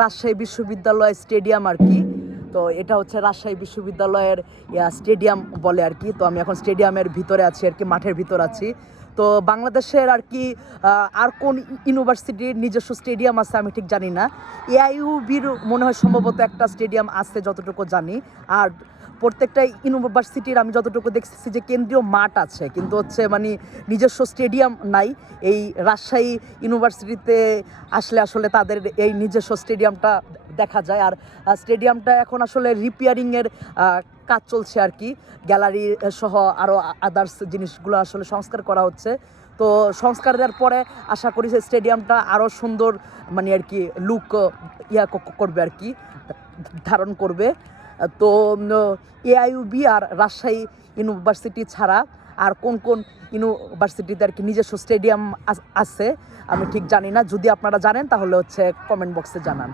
রাজশাহী বিশ্ববিদ্যালয় স্টেডিয়াম আর কি। তো এটা হচ্ছে রাজশাহী বিশ্ববিদ্যালয়ের স্টেডিয়াম বলে আর কি। তো আমি এখন স্টেডিয়ামের ভিতরে আছি আর কি, মাঠের ভিতর আছি। তো বাংলাদেশের আর কি আর কোন ইউনিভার্সিটির নিজস্ব স্টেডিয়াম আছে আমি ঠিক জানি না। এআইইউবির মনে হয় সম্ভবত একটা স্টেডিয়াম আছে যতটুকু জানি। আর প্রত্যেকটা ইউনিভার্সিটির আমি যতটুকু দেখছি যে কেন্দ্রীয় মাঠ আছে, কিন্তু হচ্ছে মানে নিজস্ব স্টেডিয়াম নাই। এই রাজশাহী ইউনিভার্সিটিতে আসলে আসলে তাদের এই নিজস্ব স্টেডিয়ামটা দেখা যায়। আর স্টেডিয়ামটা এখন আসলে রিপেয়ারিংয়ের কাজ চলছে আর কি। গ্যালারি সহ আরও আদার্স জিনিসগুলো আসলে সংস্কার করা হচ্ছে। তো সংস্কার দেওয়ার পরে আশা করি যে স্টেডিয়ামটা আরও সুন্দর মানে আর কি লুক করবে আর কি, ধারণ করবে। তো এআইইউবি আর রাজশাহী ইউনিভার্সিটি ছাড়া আর কোন কোন ইউনিভার্সিটিতে আর কি নিজস্ব স্টেডিয়াম আছে আমি ঠিক জানি না। যদি আপনারা জানেন তাহলে হচ্ছে কমেন্ট বক্সে জানান।